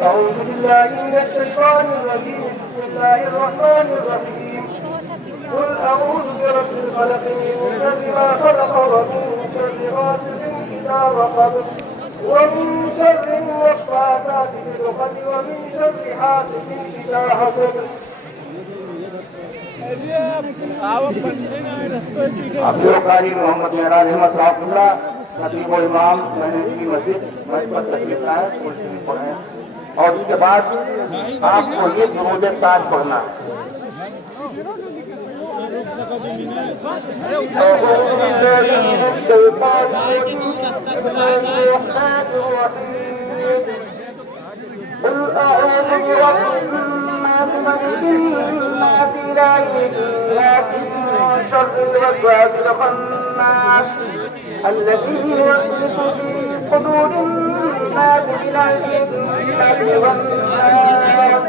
أعوذ بالله من الشيطان الرجيم. بسم الله الرحمن الرحيم. قل أعوذ برب الفلق من شر ما خلق ومن شر غاسق إذا وقب ومن شر النفاثات في العقد ومن شر حاسد إذا حسد. عبدالقاری محمد معراج احمد رحمۃ اللہ خطیب و امام محنت کی مسجد پر تشریف لائے، پڑھیں اور اس کے بعد آپ کو یہ درود تاج پڑھنا ہے. قل أعوذ برب الناس ملك الناس إله الناس من شر الوسواس الخناس الذي يوسوس في صدور الناس من الجنة والناس.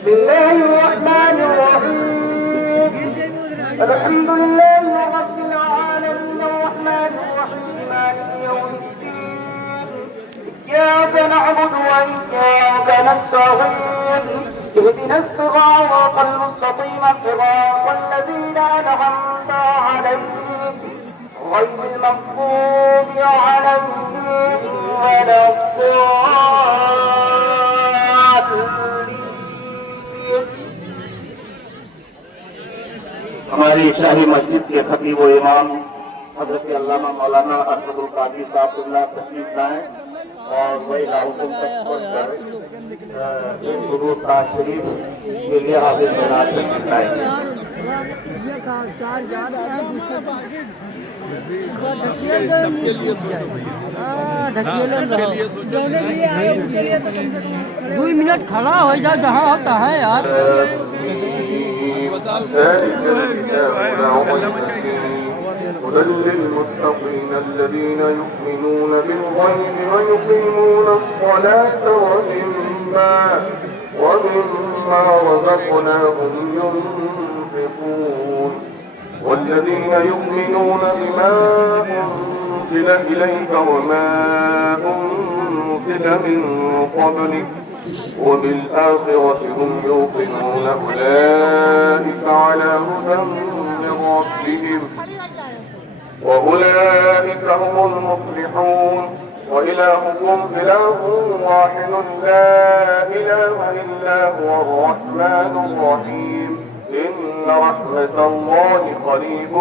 بسم الله الرحمن الرحيم. الحمد لله رب العالمين الرحمن الرحيم مالك يوم الدين. إياك نعبد وإياك نستعين. اهدنا الصراط المستقيم صراط الذين أنعمت عليهم غير المغضوب عليهم ولا الضالين. ہماری شاہی مسجد کے خطیب و امام حضرت علامہ مولانا ارشد القادری صاحب اللہ تشریف لائیں اور وہی حکم تک پہنچ کر ایک درود تاج شریف کے لیے حافظ معراج تشریف لائیں. دو منٹ کھڑا ہو جا جہاں ہوتا ہے یار. هدى للمتقين الذين يؤمنون بالغيب ويقيمون الصلاة ومما رزقناهم ينفقون والذين يؤمنون بما أنزل إليك وما أنزل من قبلك وبالآخرة هم يوقنون أولئك على هدى من ربهم وأولئك هم المفلحون. وإلهكم إله واحد لا إله إلا هو الرحمن الرحيم. إن رحمة الله قريب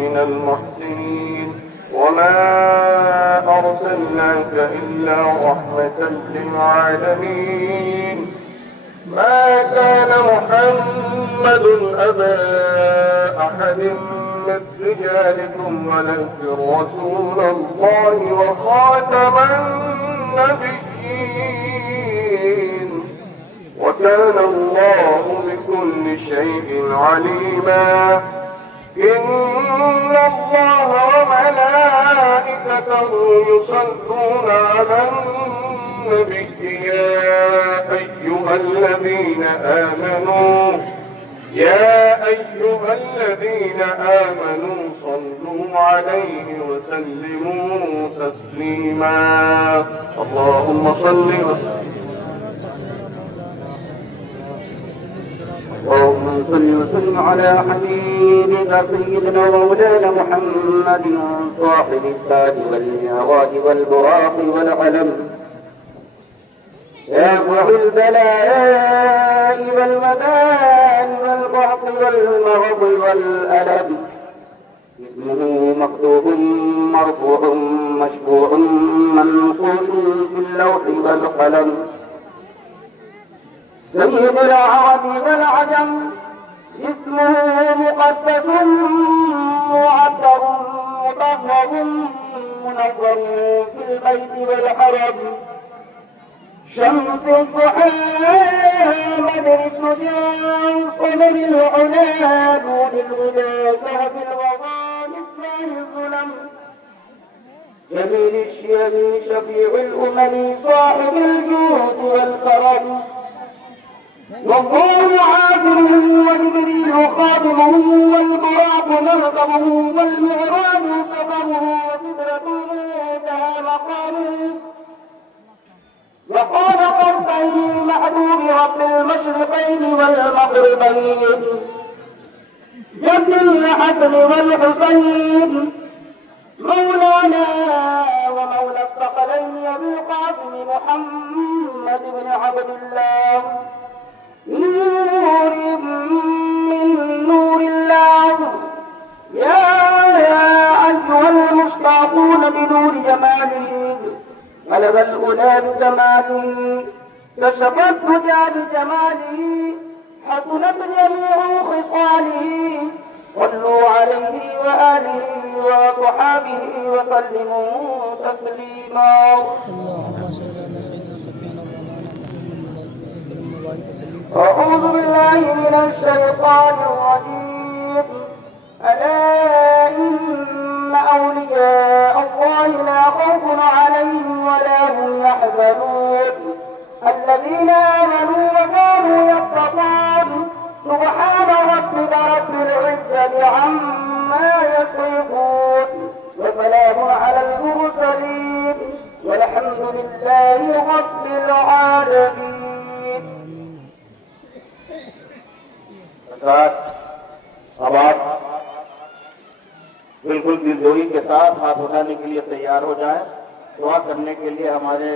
من المحسنين. وما أرسلناك إلا رحمة للعالمين. ما كان محمد أبا أحد من رجالكم ولكن رسول الله وخاتم النبيين وكان الله بكل شيء عليما. إن الله وملائكته يصلون على النبي يا أيها الذين آمنوا صلوا عليه وسلموا تسليما. اللهم صل وسلم على حبيبك سيدنا ومولانا محمد صاحب التاج والمعراج والبراق والعلم دافع البلاء والوباء والقحط والمرض والألم. اسمه مكتوب مرفوع مشفوع منقوش في اللوح والقلم. سيد العرب والعجم اسمه مقدس معطر مطهر منور في البيت والحرم. شمس الضحى بدر الدجى صلى بالعلا نور الهدى ذهب الوغى مصباح الظلم جميل الشيم شفيع الأمم صاحب الجود والكرم والله عافره وجبريل خادمه والبراق مركبه والمعراج سفره وسدرة منتهى مقامه وقال قرطين محبوب رب المشرقين والمغربين جد الحسن والحسين مولانا ومولى الثقلين ابي القاسم محمد بن عبد الله نور من نور الله يا أيها المشتاقون بنور جماله غلب الأولى بجماله كشف الدجى بجماله حسنت جميع خصاله صلوا عليه وآله وصحابه وسلموا تسليما أعوذ بالله من الشيطان الرجيم ألا إن أولياء الله لا خوف عليهم ولا هم يحزنون الذين آمنوا وكانوا يتقون سبحان ربك رب العزة عما يصفون وسلام على المرسلين والحمد لله رب العالمين. اب آپ بالکل دلجوئی کے ساتھ ہاتھ اٹھانے کے لیے تیار ہو جائیں. دعا کرنے کے لیے ہمارے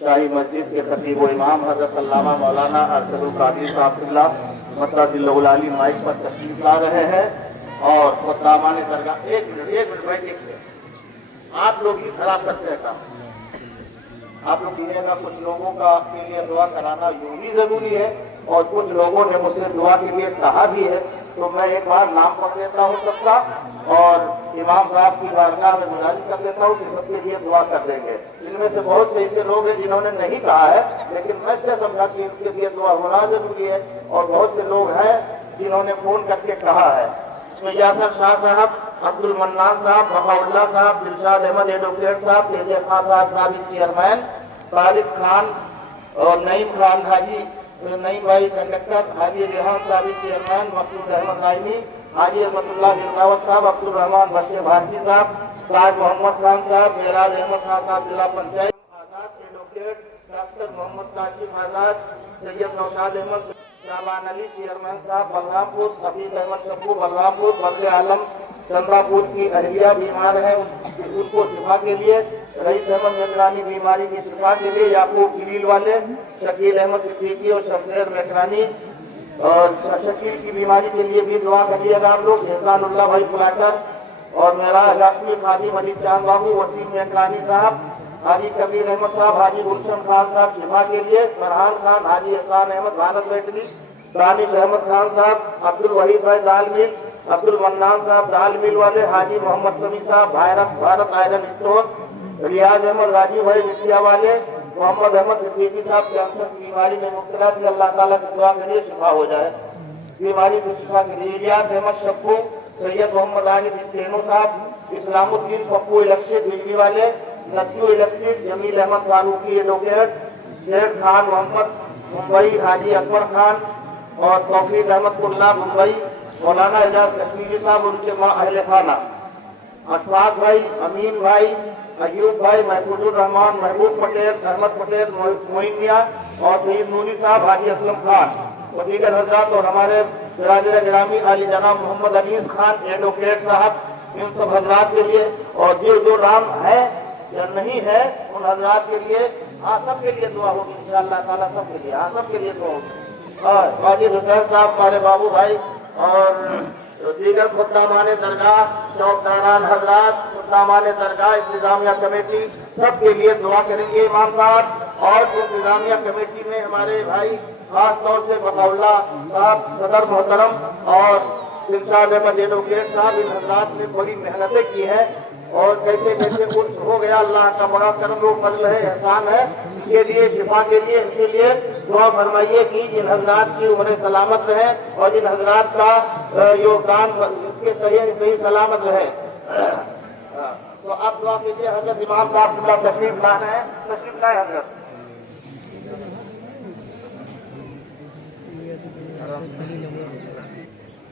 شاہی مسجد کے خطیب و امام حضرت علامہ مولانا ارشد القادری صاحب اللہ مطلب العلی مائک پر تشریف لا رہے ہیں اور خطامان درگاہ. ایک منٹ بیٹھے آپ لوگ ہی خراب کرتے ہیں کام. آپ لوگ کہیے گا کچھ لوگوں کا کے لیے دعا کرانا یوں بھی ضروری ہے اور کچھ لوگوں نے مجھ سے دعا کے لیے کہا بھی ہے, تو میں ایک بار نام پڑھ دیتا ہوں سب کا اور امام صاحب کی بارگاہ میں گزارش کر دیتا ہوں کہ سب کے لیے دعا کر دیں گے. ان میں سے بہت سے ایسے لوگ ہیں جنہوں نے نہیں کہا ہے, لیکن میں سے سمجھا کہ ان کے لیے دعا ہونا ضروری ہے, اور بہت سے لوگ ہیں جنہوں نے فون کر کے کہا ہے. اس میں یاسر شاہ صاحب, عبد المنان صاحب, وفا اللہ صاحب, دلشاد احمد ایڈوکیٹ صاحب, تیز خان صاحب سابق چیئرمین, طارق خان اور نعیم خان حاجی, نعیم بھائی کنڈکٹر, حاجی ریحان سابق چیئرمین, مقصود احمد نائمی, حاجی احمد اللہ جناوت صاحب, عبد الرحمان بشیر بھارتی صاحب, تاج محمد خان صاحب, معراج احمد خان صاحب ضلع پنچایت, آزاد ایڈوکیٹ ڈاکٹر محمد کاشف آزاد, سید نوشاد احمد, شعبان علی چیئرمین صاحب بلرام پور, حفیظ احمد شبو بلرام پور, بدر عالم چندرا پور کی اہلیہ بیمار ہیں ان کو شفا کے لیے, رئیس احمد مکرانی بیماری کی شفا کے لیے, یعقوب گلیل والے, شکیل احمد صدیقی اور شمشیر مکرانی اور شکیل کی بیماری کے لیے بھی دعا کریے گا آپ لوگ. احسان اللہ بھائی پلاٹر اور میرا لکشمی خادم علی چاند بابو, وسیم مکرانی صاحب, حاجی کبیر احمد صاحب, حاجی گلشن خان صاحب شفا کے لیے, فرحان خان, حاجی احسان احمد بھارت بیٹری, دانش احمد خان صاحب, عبد الوحید بھائی دال مل, عبد المنان صاحب دال مل والے, حاجی محمد سمی صاحب بھارت آئرن اسٹور, ریاض احمد راجی بھائی مٹیا والے, محمد احمد صدیقی صاحب کینسر کی بیماری میں مبتلا تھے, اللہ تعالیٰ کی دعا کریے شفا ہو جائے بیماری کی شفا کے لیے. ریاض احمد شپو, سید محمد علی تینو صاحب, اسلام الدین پپو الیکٹرک بجلی والے, نسیو الیکٹرک, جمیل احمد فاروقی ایڈوکیٹ, شیر خان محمد ممبئی, حاجی اکبر خان اور توفیق احمد اللہ ممبئی, مولانا اعجاز کشمیری صاحب ان کے ماں اہل خانہ, اشفاق بھائی, امین بھائی, ایوب بھائی, محفوظ الرحمان, محبوب پٹیل, احمد پٹیل, معین میاں اور سید نوری صاحب, حاجی اسلم خان اور دیگر حضرات, اور ہمارے سراج گرامی علی جناب محمد انیس خان ایڈوکیٹ صاحب, ان سب حضرات کے لیے, اور جو رام ہے یا نہیں ہے ان حضرات کے لیے, ہاں سب کے لیے دعا ہوگی انشاءاللہ تعالیٰ, سب کے لیے, ہاں سب کے لیے دعا ہوگی. اور واجد حسین صاحب, ہمارے بابو بھائی اور دیگر خدامان درگاہ, چوکداران حضرات, خدامان درگاہ, انتظامیہ کمیٹی, سب کے لیے دعا کریں گے امام صاحب. اور انتظامیہ کمیٹی میں ہمارے بھائی خاص طور سے وفا اللہ صاحب صدر محترم اور دلشاد احمد ایڈوکیٹ صاحب, ان حضرات نے بڑی محنتیں کی ہیں اور کیسے کیسے کچھ ہو گیا، اللہ کا بڑا کرم و فضل ہے، احسان ہے، اس کے لیے شفا کے لیے ان کے لیے دعا فرمائیے کہ جن حضرات کی عمریں سلامت رہے اور جن حضرات کا یوگدان اس کے صحیح سلامت رہے۔ تو آپ دعا کیجیے، حضرت امام صاحب اللہ تشریف لانا ہے، تشریف لائے حضرت۔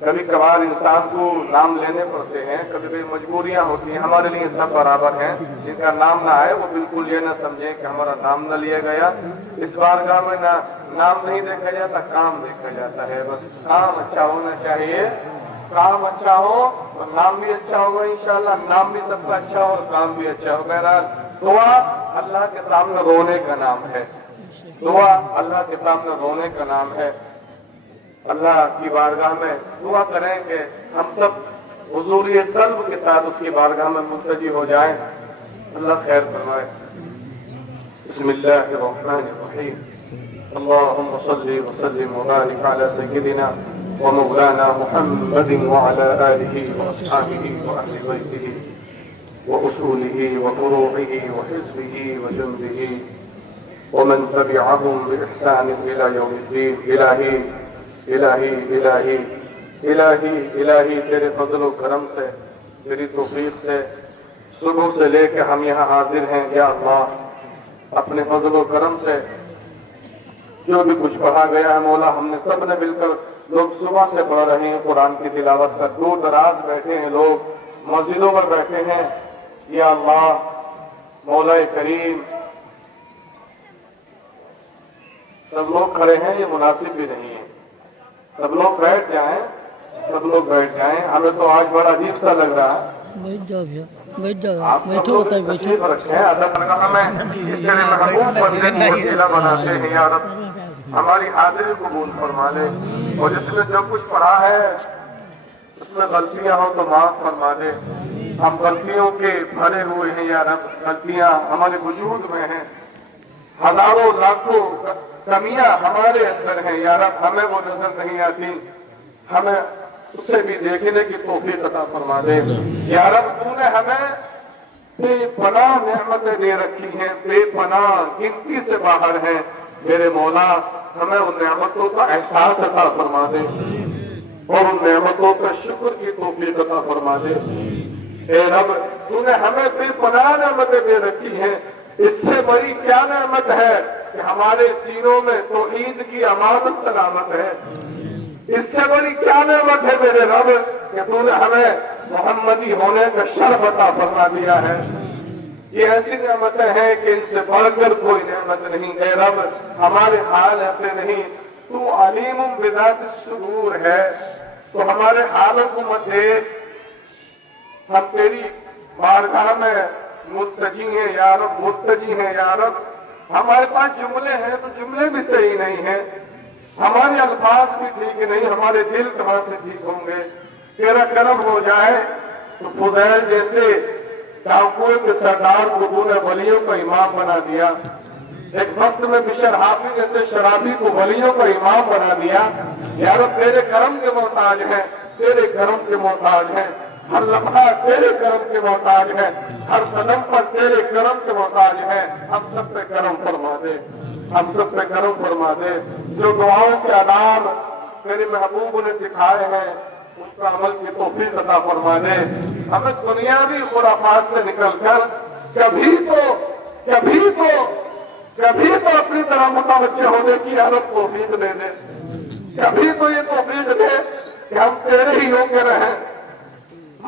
کبھی کبھار انسان کو نام لینے پڑتے ہیں، کبھی کبھی مجبوریاں ہوتی ہیں، ہمارے لیے سب برابر ہیں، جن کا نام نہ آئے وہ بالکل یہ نہ سمجھیں کہ ہمارا نام نہ لیا گیا۔ اس بارگاہ میں نہ نام نہیں دیکھا جاتا، کام دیکھا جاتا ہے، بس کام اچھا ہونا چاہیے، کام اچھا ہو اور نام بھی اچھا ہوگا انشاءاللہ، نام بھی سب کا اچھا ہو اور کام بھی اچھا ہو۔ بہرحال دعا اللہ کے سامنے رونے کا نام ہے، دعا اللہ کے سامنے رونے کا نام ہے۔ اللہ کی بارگاہ میں دعا کریں کہ ہم سب حضوری قلب کے ساتھ اس کی بارگاہ میں ملتجی ہو جائیں، اللہ خیر فرمائے۔ بسم اللہ الرحمن الرحیم، اللہم صلی وسلم وبارک علی سیدنا ومولانا محمد وعلى آلہ واصحابہ واہل بیتہ واصولہ وفروعہ وحزبہ وجندہ ومن تبعهم بإحسان إلى يوم الدين۔ الہی تیرے فضل و کرم سے، تیری توفیق سے صبح سے لے کے ہم یہاں حاضر ہیں یا اللہ، اپنے فضل و کرم سے جو بھی کچھ پڑھا گیا ہے مولا، ہم نے سب نے مل کر، لوگ صبح سے پڑھ رہے ہیں قرآن کی تلاوت کر، دور دراز بیٹھے ہیں لوگ، مسجدوں پر بیٹھے ہیں یا اللہ مولا کریم، سب لوگ کھڑے ہیں یہ مناسب بھی نہیں ہے، سب لوگ بیٹھ جائیں، سب لوگ بیٹھ جائیں، ہمیں تو آج بڑا عجیب سا لگ رہا ہے۔ بیٹھ جاؤ بھیا، بیٹھ جاؤ، آپ سب بیٹھو لوگ ہوتا ہے، بیٹھو۔ تشریف رکھیں، اللہ تعالیٰ ہمیں اس تیرے محبوب بندے کو وسیلہ بناتے ہیں یا رب، ہماری حاضری قبول فرما لے، اور جس نے جو کچھ پڑھا ہے اس میں غلطیاں ہوں تو معاف فرما دے، ہم غلطیوں کے بھرے ہوئے ہیں یا رب، غلطیاں ہمارے وجود میں ہیں، ہزاروں لاکھوں کمیاں ہمارے اندر ہیں یا رب، ہمیں وہ نظر نہیں آتی، ہمیں اسے بھی دیکھنے کی توفیق عطا فرما دے یا رب۔ تو نے ہمیں بے پناہ نعمتیں دے رکھی ہیں، بے پناہ گنتی سے باہر ہیں، میرے مولا ہمیں ان نعمتوں کا احساس عطا فرما دے اور ان نعمتوں کا شکر کی توفیق عطا فرما دے۔ اے رب تو نے ہمیں بے پناہ نعمتیں دے رکھی ہیں، اس سے بڑی کیا نعمت ہے کہ ہمارے سینوں میں توحید کی امانت سلامت ہے، اس سے بڑی کیا نعمت ہے میرے رب کہ تو نے ہمیں محمدی ہونے کا شرف عطا فرما دیا ہے۔ یہ ایسی نعمتیں ہیں کہ ان سے بڑھ کر کوئی نعمت نہیں۔ اے رب ہمارے حال ایسے نہیں، تو علیم بذات الصدور ہے، تو ہمارے حالوں کو مت دیکھ، ہم تیری بارگاہ میں ملتجی ہیں یا رب، ملتجی ہیں یا رب، ہمارے پاس جملے ہیں تو جملے بھی صحیح نہیں ہیں، ہمارے الفاظ بھی ٹھیک نہیں، ہمارے دل کہاں سے ٹھیک ہوں گے؟ تیرا کرم ہو جائے تو فضیل جیسے ڈاکوؤں کے سردار کو تو نے ولیوں کا امام بنا دیا، ایک وقت میں بشر حافظ جیسے شرابی کو ولیوں کا امام بنا دیا یا رب، تیرے کرم کے محتاج ہیں، تیرے کرم کے محتاج ہیں، ہر لمحہ تیرے کرم کے محتاج ہیں، ہر قدم پر تیرے کرم کے محتاج ہیں، ہم سب پہ کرم فرما دے، ہم سب پہ کرم فرما دے، جو دعاؤں کے آداب میرے محبوب نے سکھائے ہیں اس کا عمل کی توفیق عطا فرما دے، ہمیں دنیاوی خرافات سے نکل کر کبھی تو اپنی طرح متوجہ ہونے کی حالت توفیق دے دے، کبھی تو یہ توفیق دے کہ ہم تیرے ہی ہو کے رہیں،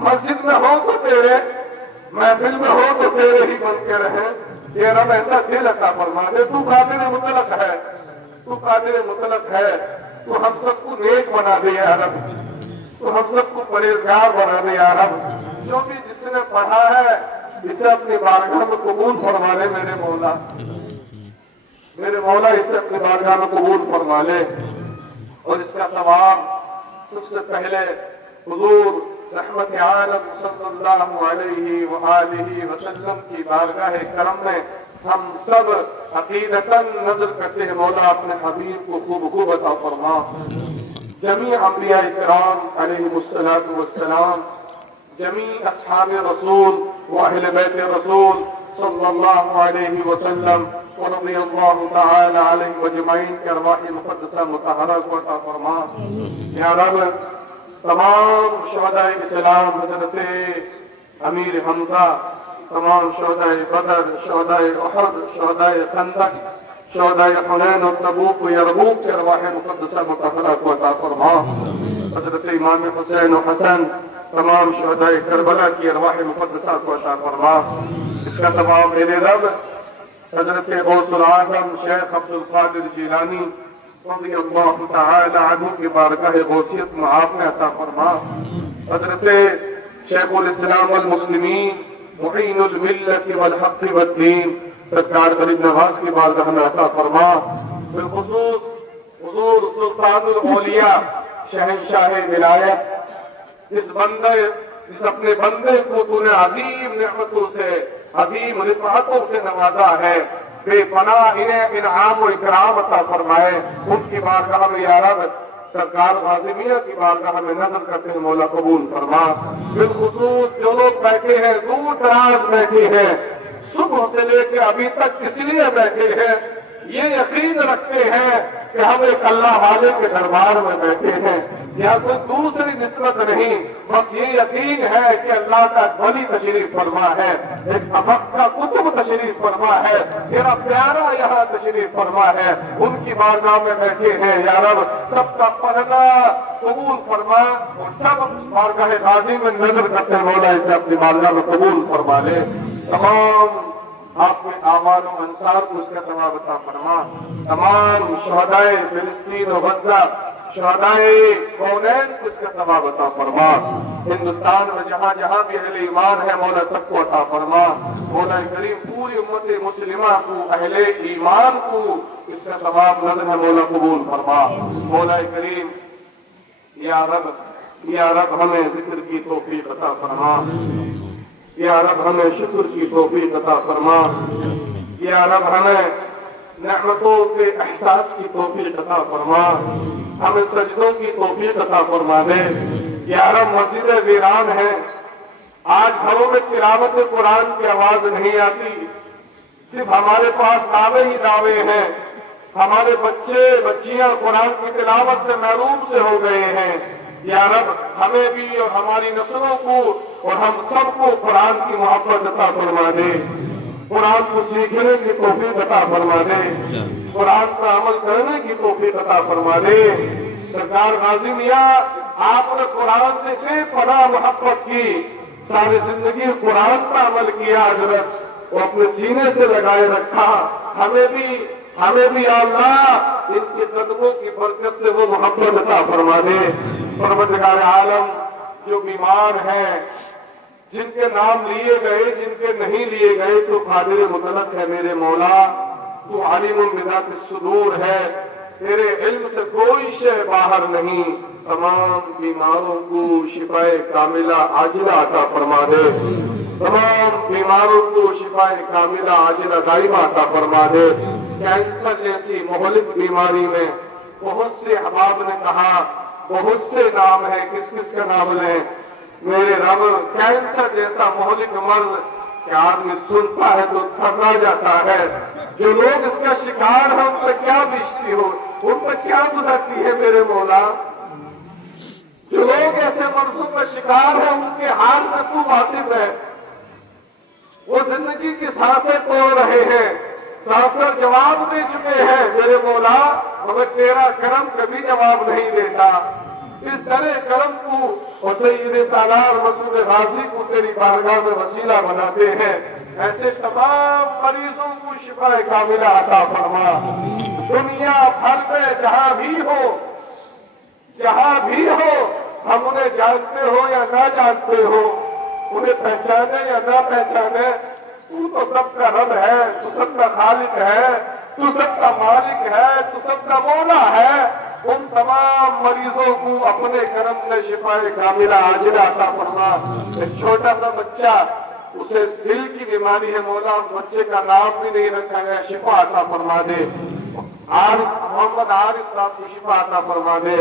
مسجد میں ہو تو تیرے، محفل میں ہو تو تیرے ہی بن کے رہیں۔ یہ رب ایسا دل عطا فرما دے، تو قادر مطلق ہے، تو قادر مطلق ہے، تو ہم سب کو نیک بنا دے یا رب، تو ہم سب کو پرہیزگار بنا دے یا رب، جو بھی جس نے پڑھا ہے اسے اپنی بارگاہ میں قبول فرما لے میرے مولا، میرے مولا اسے اپنی بارگاہ میں قبول فرما لے، اور اس کا ثواب سب سے پہلے حضور رحمت عالم صلی اللہ علیہ وآلہ وسلم کی بارگاہ کرم میں ہم سب عقیدتاً نظر کرتے ہیں، مولا اپنے حبیب کو خوب عطا فرما، جمیع انبیاء کرام علیہم الصلاۃ والسلام، جمیع اصحاب رسول وأهل بيت الرسول صلى الله عليه وسلم ورضي الله تعالى عليهم أجمعين کہ ارواح مقدسہ مطہرہ کو عطا فرما۔ یا رب تمام شہداء اسلام، حضرت امیر حمزہ، تمام شہداء بدر، شہداء احد، شہداء خندق، شہداء حنین اور تبوک و یرموک کے ارواح مقدسہ مطہرہ کو عطا فرما۔ حضرت امام حسین و حسن، تمام شہداء کربلا کی ارواح مقدسہ کو عطا فرما۔ اس کا تمام میرے رب حضرت غوث العظم شیخ عبد القادر جیلانی رضی اللہ تعالی عنہ کی بارگاہ غوثیت میں آپ نے عطا فرما۔ حضرت شیخ الاسلام والمسلمین معین الملت والحق والدین سرکار غریب نواز کی بارگاہ میں عطا فرما۔ بالخصوص حضور سلطان الاولیاء شہنشاہ ولایت، اس اپنے بندے کو تو نے عظیم نعمتوں سے، عظیم رفعتوں سے نوازا ہے، بے پناہ انہیں انعام و اکرام عطا فرمائے۔ ان کی بارگاہ میں یا رب سرکار غازمیہ کی بارگاہ میں نظر کرتے ہیں مولا قبول فرما۔ بالخصوص جو لوگ بیٹھے ہیں، دور دراز بیٹھے ہیں، صبح سے لے کے ابھی تک اس لیے بیٹھے ہیں، یہ یقین رکھتے ہیں کہ ہم ایک اللہ والے کے دربار میں بیٹھے ہیں، یا کوئی دوسری نسبت نہیں، بس یہ یقین ہے کہ اللہ کا ولی تشریف فرما ہے، ایک ابقہ قطب تشریف فرما ہے، تیرا پیارا یہاں تشریف فرما ہے، ان کی بارگاہ میں بیٹھے ہیں۔ یا رب سب کا پردہ قبول فرما اور سب بارگاہ غازی میں نظر کرتے ہیں، مولا اسے اپنی بارگاہ میں قبول فرما لے۔ تمام آپ کے اعمال و انصار کو اس کا ثواب عطا فرما۔ تمام شہدائے فلسطین و غزہ، شہدائے کونین کو اس کا ثواب عطا فرما۔ ہندوستان میں جہاں جہاں بھی اہل ایمان ہے مولا سب کو عطا فرما۔ مولا کریم پوری امت مسلمہ کو، اہل ایمان کو اس کا ثواب نظر ہے مولا قبول فرما۔ مولا کریم یا رب ہمیں ذکر کی توفیق عطا فرما، یا رب ہمیں شکر کی توفیق عطا فرما، یا رب ہمیں نعمتوں کے احساس کی توفیق عطا فرما، ہمیں سجدوں کی توفیق عطا فرما دے۔ یا رب مسجدیں ویران ہیں، آج گھروں میں تلاوت قرآن کی آواز نہیں آتی، صرف ہمارے پاس دعوے ہی دعوے ہیں، ہمارے بچے بچیاں قرآن کی تلاوت سے محروم سے ہو گئے ہیں۔ یا رب ہمیں بھی اور ہماری نسلوں کو اور ہم سب کو قرآن کی محبت عطا فرما دے، قرآن کو سیکھنے کی توفیق عطا فرما دے، قرآن پر عمل کرنے کی توفیق عطا فرما دے۔ سرکار غازی میاں آپ نے قرآن سے بے پناہ محبت کی، ساری زندگی قرآن پر عمل کیا حضرت، اور اپنے سینے سے لگائے رکھا۔ ہمیں بھی یا اللہ ان کے قدموں کی برکت سے وہ محبت عطا فرما دے۔ پروردگار عالم جو بیمار ہیں، جن کے نام لیے گئے، جن کے نہیں لیے گئے، تو قادر مطلق ہے میرے مولا، تو علیم بذات الصدور ہے، تیرے علم سے کوئی شے باہر نہیں۔ تمام بیماروں کو شفاء کاملہ عاجلہ عطا فرما دے، تمام بیماروں کو شفاء کاملہ عاجلہ دائمہ عطا فرما دے۔ کینسر جیسی مہلک بیماری میں بہت سے احباب نے کہا، بہت سے نام ہیں، کس کس کا نام لیں؟ میرے رب کینسر جیسا مہلک مرض کہ آدمی سنتا ہے تو تھرا جاتا ہے، جو لوگ اس کا شکار ہیں ان پر کیا بیچتی ہو، ان پر کیا گزرتی ہے میرے مولا؟ جو لوگ ایسے مرضوں کا شکار ہیں ان کے حال سے تو واقف ہے، وہ زندگی کی سانسیں توڑ رہے ہیں، ڈاکٹر جواب دے چکے ہیں میرے مولا، مگر تیرا کرم کبھی جواب نہیں دیتا۔ اس طرح کرم کو اور سید سالار مسعود غازی کو تیری بارگاہ میں وسیلہ بناتے ہیں، ایسے تمام مریضوں کو شفاء کاملہ عطا فرما۔ دنیا بھر میں جہاں بھی ہو، ہم انہیں جانتے ہو یا نہ جانتے ہو، انہیں پہچانے یا نہ پہچانے، تو سب کا رب ہے، تو سب کا خالق ہے، تو سب کا مالک ہے، تو سب کا مولا ہے۔ ان تمام مریضوں کو اپنے کرم سے شفاء کاملہ عاجلہ عطا فرما۔ ایک چھوٹا سا بچہ، اسے دل کی بیماری ہے مولا، اس بچے کا نام بھی نہیں رکھا گیا، شفا عطا فرما دے۔ محمد عارف صاحب کو شفا عطا فرما دے۔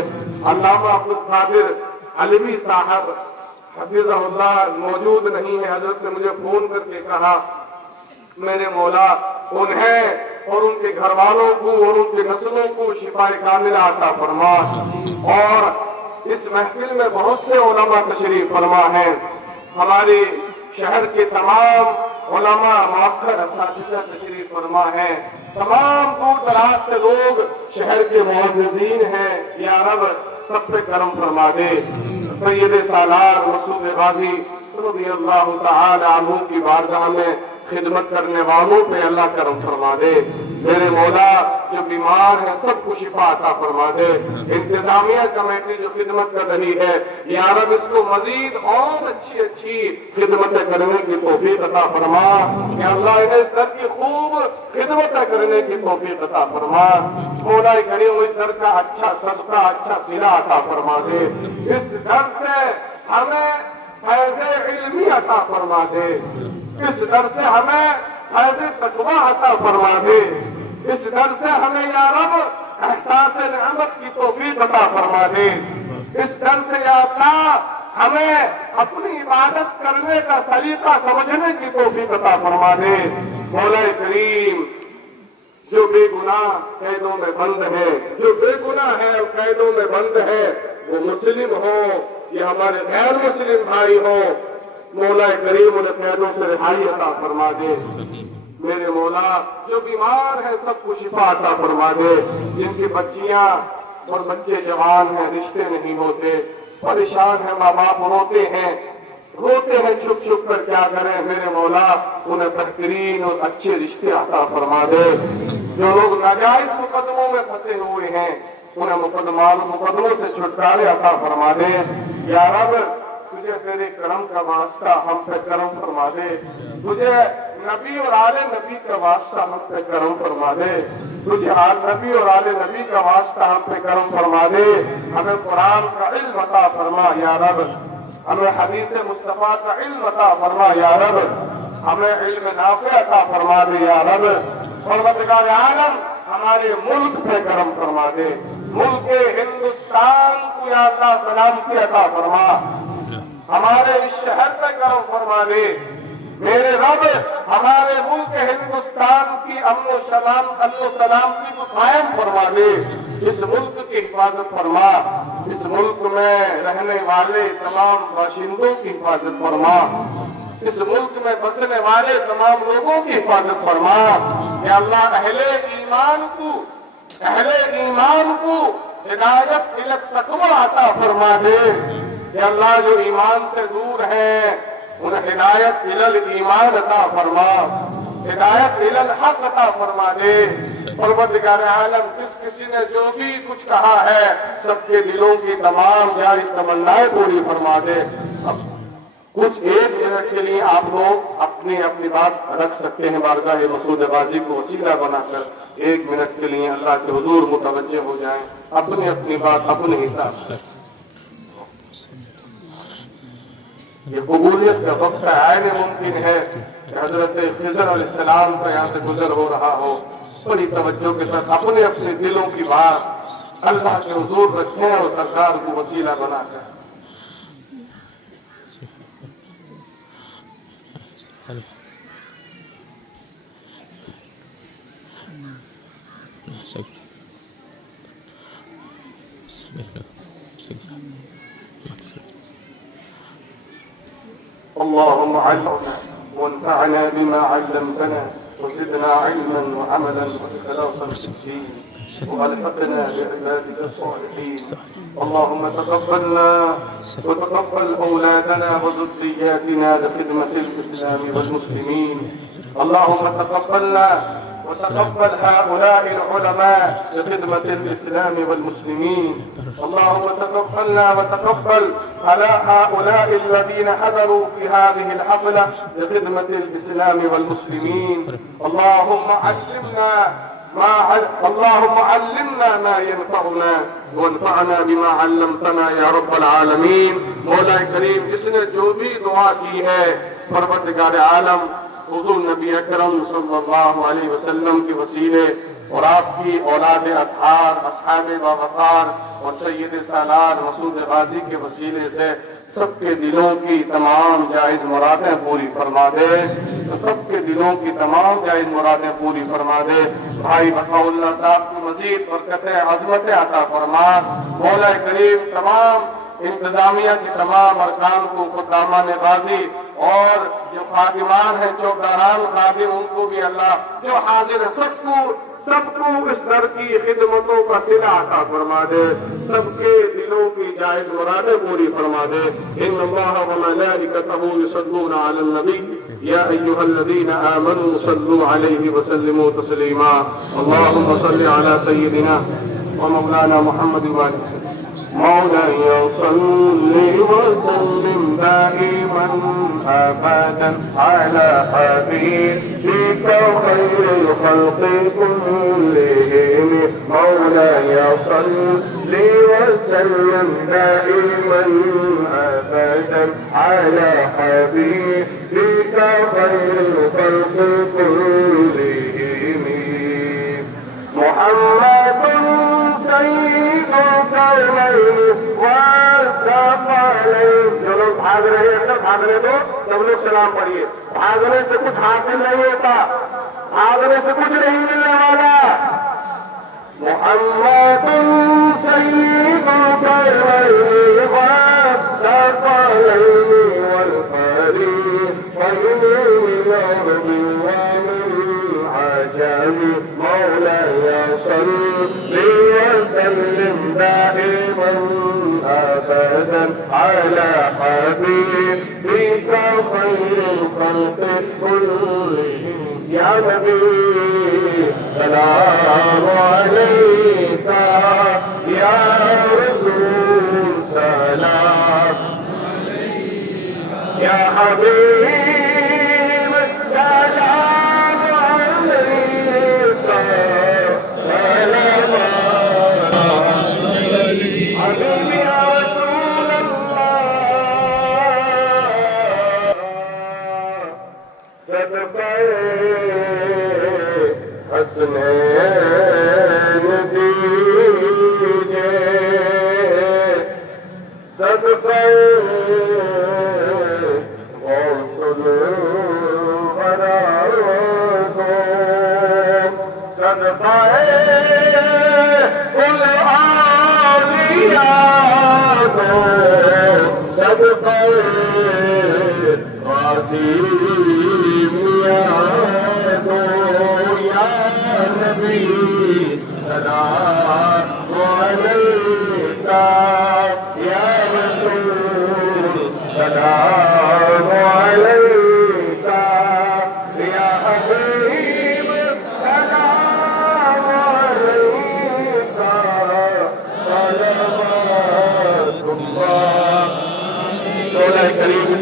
علامہ عبد القادر علوی صاحب حفظہ اللہ موجود نہیں ہے، حضرت نے مجھے فون کر کے کہا میرے مولا انہیں اور ان کے گھر والوں کو اور ان کی نسلوں کو شفاء کاملہ عطا فرما، اور اس محفل میں بہت سے علماء تشریف فرما ہیں، ہماری شہر کے تمام علماء مؤخر اساتذہ تشریف فرما ہیں، تمام دور دراز سے لوگ شہر کے معززین ہیں، یا رب سب پہ کرم فرما دے۔ سید سالار مسعود غازی رضی اللہ تعالی عنہ کی بارگاہ میں خدمت کرنے والوں پہ اللہ کرم فرما دے، میرے مولا جو بیمار ہے سب کو شفا عطا فرما دے، انتظامیہ کمیٹی جو خدمت کر رہی ہے یا رب اس کو مزید اور اچھی خدمتیں کرنے کی توفیق عطا فرما، یا اللہ انہیں اس در کی خوب خدمتیں کرنے کی توفیق عطا فرما، مولا کریم اس در کا اچھا صدقہ اچھا صلہ عطا فرما دے، اس در سے ہمیں فیض علمی عطا فرما دے، اس در سے ہمیں فیض تقویٰ عطا فرما دے، اس در سے ہمیں یا رب احساس نعمت کی توفیق عطا فرما دے، اس در سے یا اللہ ہمیں اپنی عبادت کرنے کا سلیقہ سمجھنے کی توفیق عطا فرما دے، مولا کریم جو بے گناہ قیدوں میں بند ہے، جو بے گناہ ہے قیدوں میں بند ہے، وہ مسلم ہو یا ہمارے غیر مسلم بھائی ہو، مولا کریم انہیں قیدوں سے رہائی عطا فرما دے، میرے مولا جو بیمار ہیں سب کو شفا عطا فرما دے، جن کی بچیاں اور بچے جوان ہیں رشتے نہیں ہوتے، پریشان ہیں ماں باپ روتے ہیں چھپ چھپ کر، کیا کریں میرے مولا انہیں بہترین اور اچھے رشتے عطا فرما دے، جو لوگ ناجائز مقدموں میں پھنسے ہوئے ہیں انہیں مقدموں سے چھٹکارے عطا فرما دے، یا رب تجھے تیرے کرم کا واسطہ ہم پہ کرم فرما دے، تجھے نبی اور آل نبی کا واسطہ ہم پہ کرم فرما دے، تجھے نبی اور آل نبی کا واسطہ ہم پہ کرم فرما دے، ہمیں قرآن کا علم عطا فرما یا رب، ہمیں حدیث مصطفیٰ کا علم عطا فرما یا رب، ہمیں علم نافع عطا فرما دے یا رب، پروردگار عالم ہمارے ملک پہ کرم فرما دے، ملک ہندوستان کو یا اللہ سلامتی عطا فرما، ہمارے اس شہر پہ کرم فرما دے، میرے رب ہمارے ملک ہندوستان کی امن و سلامتی کو قائم فرما دے، اس ملک کی حفاظت فرما، اس ملک میں رہنے والے تمام باشندوں کی حفاظت فرما، اس ملک میں بسنے والے تمام لوگوں کی حفاظت فرما، یا اللہ اہل ایمان کو ہدایت الی التقویٰ عطا فرما دے، یا اللہ جو ایمان سے دور ہیں انہیں ہدایت الی الایمان عطا فرما، ہدایت الی الحق عطا فرما دے، پروردگار عالم کسی نے جو بھی کچھ کہا ہے سب کے دلوں کی تمام جائز تمنائیں پوری فرما دے۔ اب کچھ ایک منٹ کے لیے آپ لوگ اپنی بات رکھ سکتے ہیں، بارگاہ مسعود غازی کو وسیلہ بنا کر ایک منٹ کے لیے اللہ کے حضور متوجہ ہو جائیں، اپنی بات اپنے حساب سے۔ یہ قبولیت کا وقت عین ممکن ہے کہ حضرت خضر علیہ السلام کا یہاں سے گزر ہو رہا ہو، بڑی توجہ کے ساتھ اپنے دلوں کی بات اللہ کے حضور رکھیں اور سرکار کو وسیلہ بنا کر۔ اللهم علمنا وانفعنا بما علمتنا وزدنا علما وعملا واخلاصا في الدين والحقنا بعبادك الصالحين. اللهم تقبلنا وتقبل اولادنا وذرياتنا لخدمة الاسلام والمسلمين. اللهم تقبلنا وتقبل هؤلاء العلماء لخدمة الإسلام والمسلمين. اللهم تقبلنا وتقبل على هؤلاء الذين حضروا في هذه الحفلة لخدمة الإسلام والمسلمين. اللهم علمنا ما ينفعنا وانفعنا بما علمتنا يا رب العالمین. مولا کریم جس نے جو بھی دعا کی ہے پروردگار عالم حضور نبی اکرم صلی اللہ علیہ وسلم کے وسیلے اور آپ کی اولاد اطہار اصحاب باوقار اور سید سالار مسعود غازی کے وسیلے سے سب کے دلوں کی تمام جائز مرادیں پوری فرما دے، سب کے دلوں کی تمام جائز مرادیں پوری فرما دے۔ بھائی بقاء اللہ صاحب کی مزید برکت عظمت عطا فرما۔ مولا کریم تمام انتظامیہ کی تمام ارکان کو خدامان غازی اور جو خادمان ہیں چوکداران خادم ان کو بھی اللہ جو حاضر ہے سب کو اس در کی خدمتوں کا صلہ عطا فرما دے، سب کے دلوں کی جائز مرادیں پوری فرما دے۔ ان اللہ و ملائکتہ یصلون علی النبی یا ایھا الذین آمنوا صلوا علیہ وسلموا تسلیما۔ اللہم صل علی سیدنا و مولانا محمد وعلى مولاي صل وسلم دائما ابدا على حبيبك خير الخلق كلهم مولاي صل وسلم دائما ابدا على حبيبك خير الخلق كلهم محمد سيد الكونين والثقلين۔ جو لوگ بھاگ رہے ہیں اندر بھاگنے دو، سب لوگ سلام پڑھیے۔ بھاگنے سے کچھ حاصل نہیں ہوتا، بھاگنے سے کچھ نہیں ملنے والا۔ محمد سيد الكونين والثقلين والفريقين من الأرض ومن عجم مولاي صل وسلم دائما ابدا على حبيبك خير الخلق كلهم يا نبي سلام عليك يا رسول سلام يا حبيب سلام عليك سلام حبيبي يا رسول الله صدقے حسنین دیجے صدقے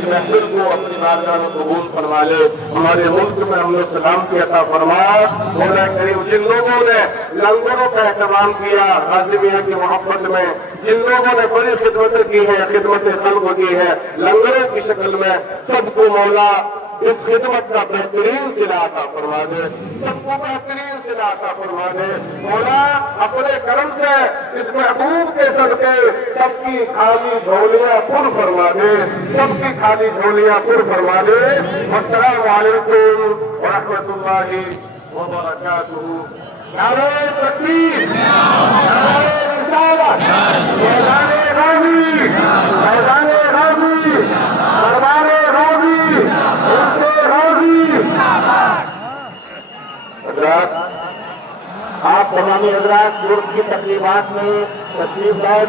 محفل کو اپنی بارگاہ میں قبول فرما لے، ہمارے ملک میں امن سلامتی عطا فرما۔ مولا کریم جن لوگوں نے لنگروں کا اہتمام کیا غازی میاں کی محبت میں، جن لوگوں نے بڑی خدمتیں کی ہیں، خدمت خلق کی ہے لنگروں کی شکل میں، سب کو مولا اس خدمت کا بہترین صلہ عطا فرما دے، سب کو بہترین صلہ عطا فرما دے۔ مولا اپنے کرم سے اس محبوب کے صدقے سب کی خالی جھولیاں پر فرما دے، سب کی خالی جھولیاں پر فرما دے۔ السلام علیکم ورحمۃ اللہ وبرکاتہ۔ نعرہ تکبیر، نعرہ رسالت، فیضان غازی، فیضان غازی، دربار غازی، حضرات آپ تمامی حضرات ملک کی تقریبات میں تشریف لائے،